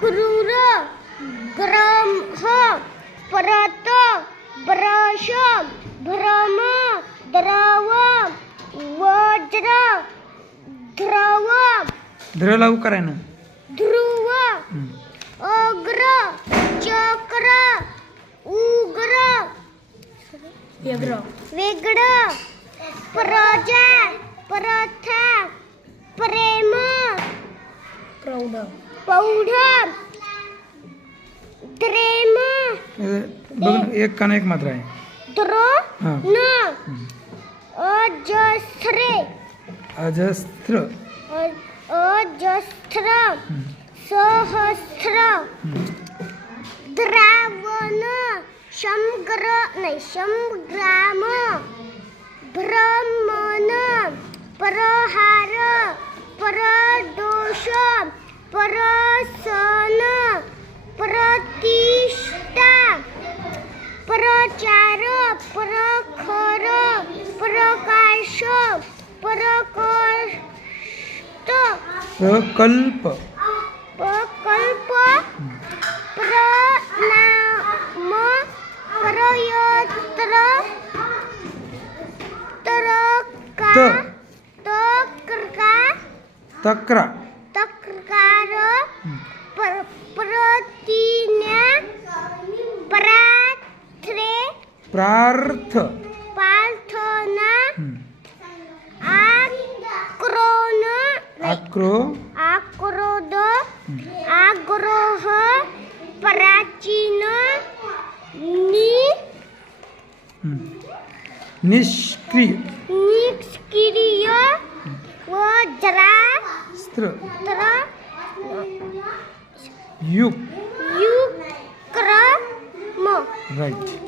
क्रूर ग्रह परत ब्रश भ्रम द्रव वज्र ध्रुव ध्र लागू कराय ना. ध्रुव अग्र चक्र उग्र वेगळं प्रजा प्रथा प्रेम प्रौढ द्रेम बघ एक काना एक मात्रा आहे. द्रोण अजस्रे अजस्त्र अजस्त्र सहस्र द्रावण संग्राम भ्रमण प्रहार परदोष परसन प्रतिष्ठा प्रचार प्रखर प्रकाश प्रकष्ट प्रकल्प प्रकल्प प्रणाम प्रयत्र तक्रा तक्रार प्रतिज्ञा प्रार्थना आक्रोध आग्रह प्राचीन निष्क्रिय वज्रास्त्र युक्रम युक्रम राईट.